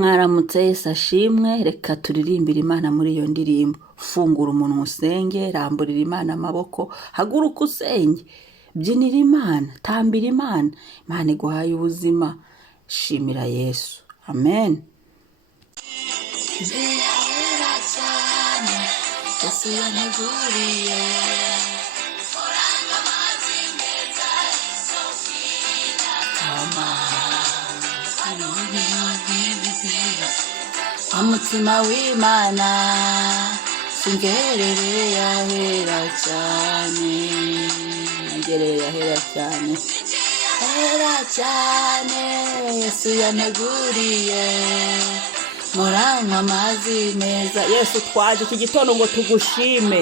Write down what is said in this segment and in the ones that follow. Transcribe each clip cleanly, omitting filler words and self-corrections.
Mwaramutse Yesu ashimwe, reka turirimbire Imana muri iyo ndirimbo. Fungura umunwa usenge, ramburira Imana amaboko, haguruka usenge, byinira Imana, tambira Imana. Imana iguhaye ubuzima, shimira Yesu. Amen. Umutima w'Imana singerere yahera cyane, ngerere yahera cyane, hera cyane. Yesu yanteguriye muranywa amazi meza. Yesu twaje iki gitondo ngo tugushime,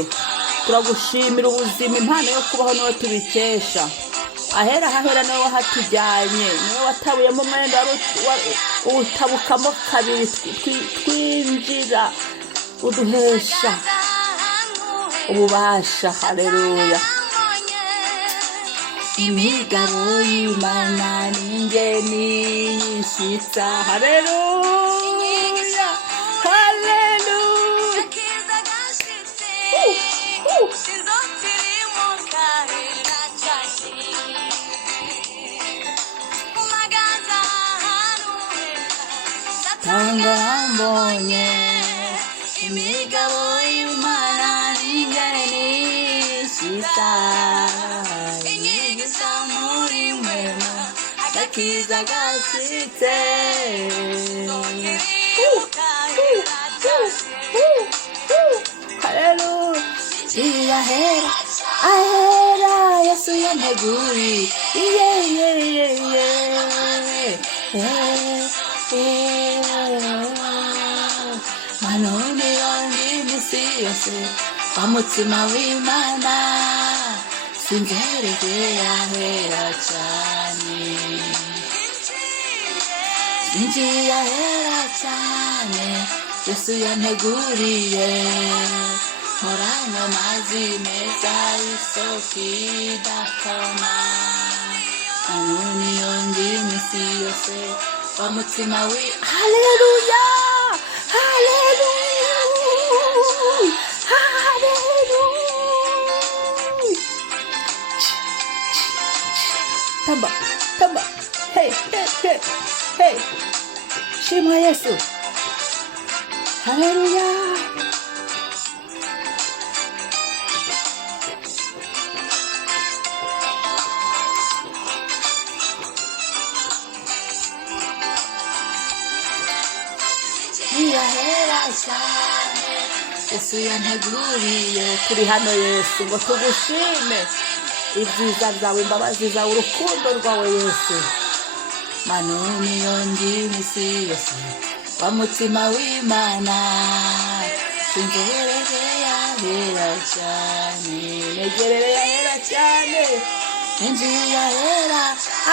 turagushimira ubuzima, impano yo kubaho niwe tubikesha. Ahera hahera niwe wahatujyanye, niwe watabuyemo umwenda utabukamo kabiri twinjira, uduhesha ububasha. Haleluya. Imigabo y'Imana ninjye niyishyitsa. Haleluya, haleluya. Tanga mbonye imigabo y'Imana ninjye niyishyitsa, inyigisho muri mwema agakiza gashyitse. Haleluya, ahera ahera Yesu yanteguriye, manone yandi misi yose, umutima w'Imana singerere yahera cyane, singiye ahera cyane. Yesu yanteguriye muranywa amazi meza y'isoko idakama, manone yandi misi yose, umutima w'Imana. Haleluya, haleluya, haleluya. Tamba, tamba, hey, hey, hey, hey. Shimwa Yesu. Haleluya. Yesu yanteguriye, turi hano Yesu ngo tugushime ibyiza byawe, imbabazi zawe, urukundo rwawe Yesu. Manone yondi misi yose, umutima w'Imana singerere yahera cyane, negerere yahera cyane, injiye yahera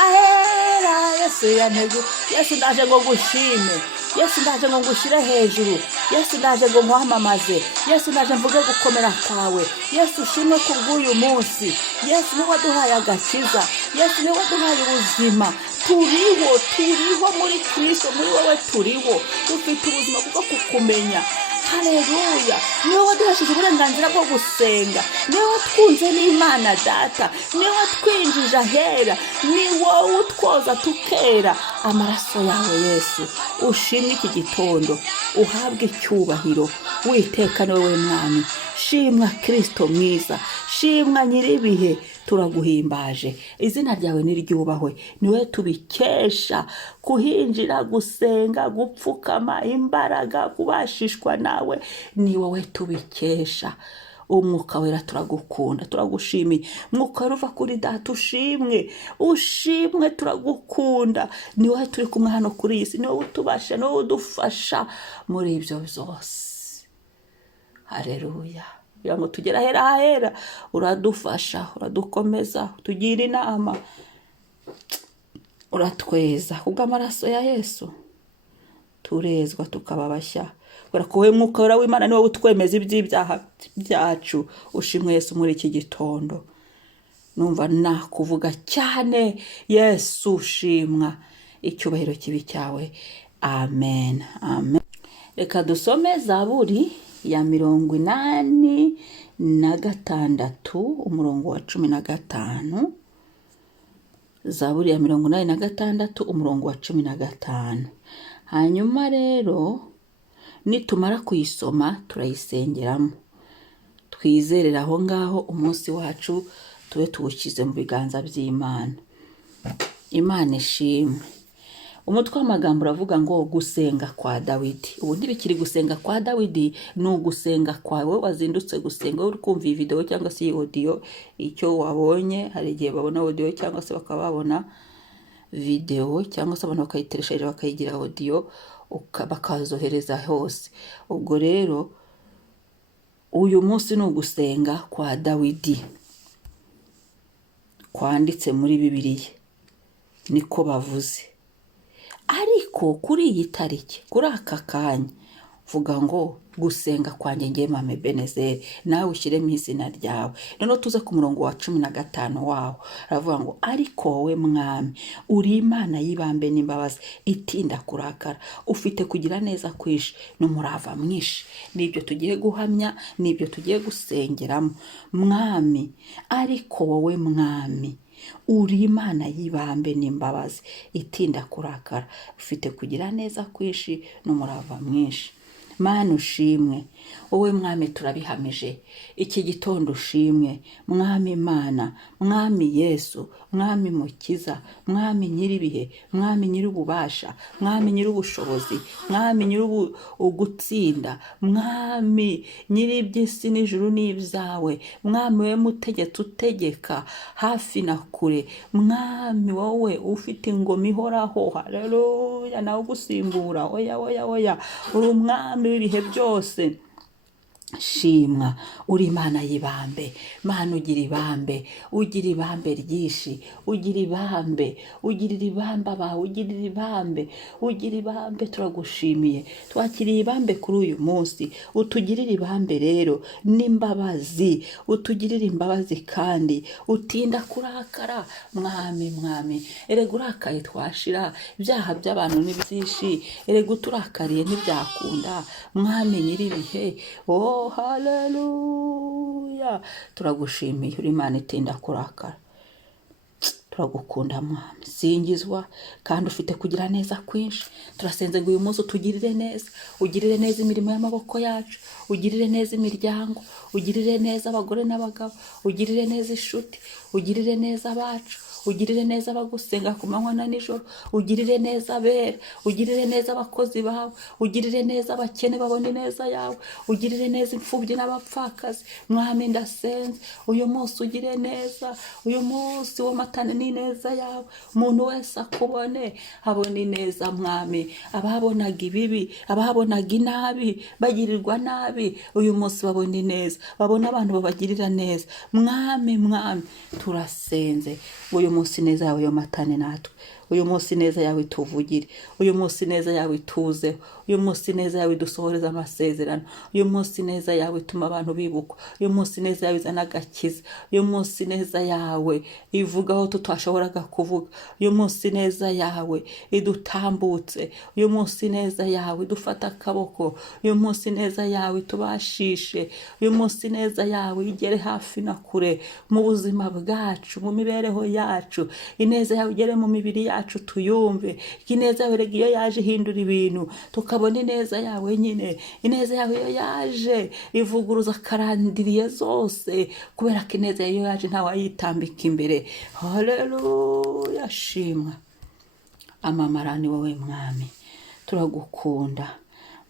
ahera. Yesu yanteguriye. Yesu ndaje ngo gushime, Yesu ndaje ngo ngushyire hejuru, Yesu ndaje ngo nkwamamaze, Yesu ndaje mvuge gukomera kwawe. Yesu ushimwe kubw'uyu munsi. Yesu niwe waduhaye agakiza, Yesu niwe waduhaye ubuzima. Turiho muri Kristo, muri wowe turiho, dufite ubuzima kubwo kukumenya. Haleluya. Niwe waduhesheje uburenganzira bwo gusenga, niwe watwunze n'Imana Data, niwe watwinjije ahera, ni wowe utwoza tukera. Amaraso yawe Yesu ushimwe iki gitondo, uhabwe icyubahiro. Witeka ni wowe Mwami. Shimwa Kristo mwiza, shimwa nyiribihe, turaguhimbaje. Izina ryawe niryubahwe, niwe tubikesha kuhinjira, gusenga, gupfukama, imbaraga, kubashishwa nawe, ni wowe tubikesha. Umwuka wera turagukunda, turagushimiye. Mwuka wera uva kuri Data ushimwe, turagukunda. Ni wowe turi kumwe hano kuri iyi si, ni wowe utubasha, ni wowe udufasha muri ibyo byose. Haleluya. Kugira ngo tugere ahera, uradufasha, uradukomeza, utugira inama, uratweza. Kubw'amaraso ya Yesu turezwa tukaba bashya. Kubera ko wowe Mwuka wera w'Imana ni wowe utwemeza iby'ibyaha byacu. Ushimwe Yesu muri iki gitondo. Numva nakuvuga cyane Yesu, shimwa. Icyubahiro kibi cyawe. amen, amen. Reka dusome Zaburi ya 86 umurongo wa 15. Zaburi ya 86 umurongo wa 15. Hanyuma rero nitumara kuyisoma turayisengeramo, twizerera aho ngaho umunsi wacu tube tuwushyize mu biganza by'Imana. Imana ishimwe. Umutwe w'amagambo uravuga ngo gusenga kwa Dawidi. Ubundi bikiri gusenga kwa Dawidi, ni ugusenga kwawe wazindutse gusenga uri kumva iyi video cyangwa se iyi audio. Icyo wabonye, hari igihe babona audio cyangwa se bakaba babona video, cyangwa se abantu bakayiteresheje bakayigira audio bakazohereza hose. Ubwo rero uyu munsi ni ugusenga kwa Dawidi kwanditse muri Bibiliya, niko bavuze. Ariko kuri iyi tariki, kuri aka kanya, vuga ngo gusenga kwanjye ngiye Mama Ebenezeri, nawe ushyiremo izina ryawe. Noneho tuze ku murongo wa 15 wawo, aravuga ngo ariko wowe Mwami uri Imana y'ibambe n'imbabazi, itinda kurakara, ufite kugira neza kwinshi n'umurava mwinshi. Nibyo tugiye guhamya, nibyo tugiye gusengeramo. Mwami, ariko wowe Mwami uri Imana y'ibambe n'imbabazi, itinda kurakara, ufite kugira neza kwinshi n'umurava mwinshi. Mana ushimwe, wowe Mwami turabihamije iki gitondo. Ushimwe Mwami Imana, Mwami Yesu, Mwami Mukiza, Mwami Nyiribihe, Mwami Nyirububasha, Mwami Nyirubushobozi, Mwami Nyirugutsinda, Mwami Nyiriby'isi n'ijuru n'ibyawe, Mwami we mutegetse utegeka hafi na kure, Mwami wowe ufite ingoma ihoraho. Haleluya, nawe ugusimbura. Oya oya oya, uri Umwami w'ibihe byose. Shimwa, uri Imana y'ibambe. Mana ugira ibambe, ugira ibambe ryinshi, ugira ibambe, ugirira ibambe abawe, ugirira ibambe, ugira ibambe. Turagushimiye, twakiriye ibambe kuri uyu munsi. Utugirire ibambe rero n'imbabazi, utugirire imbabazi kandi utinda kurakara. Mwami Mwami, erega urakaye twashira, ibyaha by'abantu ni byinshi, erega uturakariye ntibyakunda. Mwami Nyiribihe, haleluya, turagushimiye, uri Imana itinda kurakara. Turagukunda Mwami, singizwa kandi ufite kugira neza kwinshi. Turasenze ngo uyu munsi utugirire neza, ugirire neza imirimo y'amaboko yacu, ugirire neza imiryango, ugirire neza abagore n'abagabo, ugirire neza inshuti, ugirire neza abacu, ugirire neza abagusenga ku manywa na nijoro, ugirire neza abera, ugirire neza abakozi bawe, ugirire neza abakene babona ineza yawe, ugirire neza imfubyi n'abapfakazi. Mwami ndasenze uyu munsi ugire neza, uyu munsi w'amatane n'ineza yawe, umuntu wese akubone abona ineza. Mwami, ababonaga ibibi, ababonaga inabi, bagirirwa nabi, uyu munsi babona ineza, babona abantu babagirira neza. Mwami Mwami, turasenze uyu munsi neza yawe yomatane natwe, uyu munsi neza yawe tuvugire, uyu munsi neza yawe tuzeho, uyu munsi neza yawe dusohoreza amasezerano, uyu munsi neza yawe tuma abantu bibukwa, uyu munsi neza yawe izana agakiza, uyu munsi neza yawe ivuga aho tutashoboraga kuvuga, uyu munsi neza yawe idutambutse, uyu munsi neza yawe dufata akaboko, uyu munsi neza yawe tubashishe, uyu munsi neza yawe igere hafi na kure mu buzima bwacu, mu mibereho yacu. Ineza yawe igere mu mibiri yacu tuyumve. Ineza yawe rega iyo yaje ihindura ibintu, tukabona ineza yawe nyine. Ineza yawe iyo yaje ivuguruza karandiriye zose, kubera ko ineza iyo yaje ntawayitambika imbere. Haleluya, shimwa. Amamarani wowe Mwami, turagukunda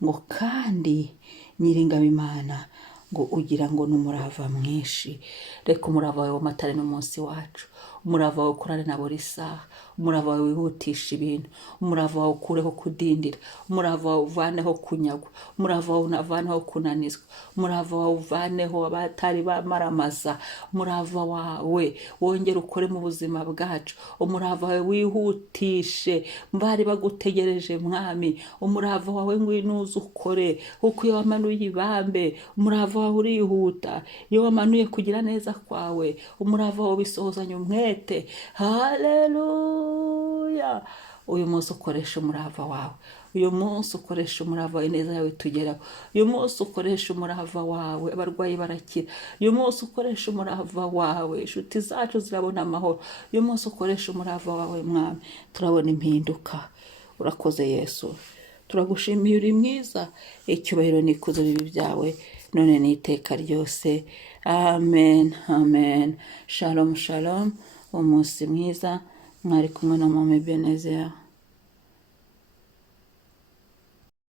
ngo kandi Nyiringabo Imana ngo ugira ngo n'umurava mwinshi. Reka umurava wawe w'amatare n'umunsi wacu, umurava wawe ukorane na buri saha, umurava wawe wihutisha ibintu, umurava wawe ukureho kudindira, umurava wawe uvaneho kunyagwa, umurava wawe unavaneho kunanizwa, umurava wawe uvaneho abatari bamaramaza, umurava wawe wongere ukore mu buzima bwacu, umurava wawe wihutishe mbari bagutegereje Mwami, umurava wawe ngwinuze ukore, kuko iyo wamanuye ibambe umurava wawe urihuta, iyo wamanuye kugira neza kwawe umurava wawe bisohozanya umwete. Haleluya, uyu munsi ukoresha umurava wawe, uyu munsi ukoresha umurava wawe, ineza yawe tugeraho. uyu munsi ukoresha umurava wawe, abarwayi barakira. uyu munsi ukoresha umurava wawe, inshuti zacu zirabona amahoro. uyu munsi ukoresha umurava wawe mwami, turabona impinduka. urakoze Yesu, turagushimiye, uri mwiza. icyubahiro n'ikuzo bibi byawe none n'iteka ryose. Amen, amen. Shalom, shalom. umunsi mwiza. mwari kumwe na Mama Ebenezer.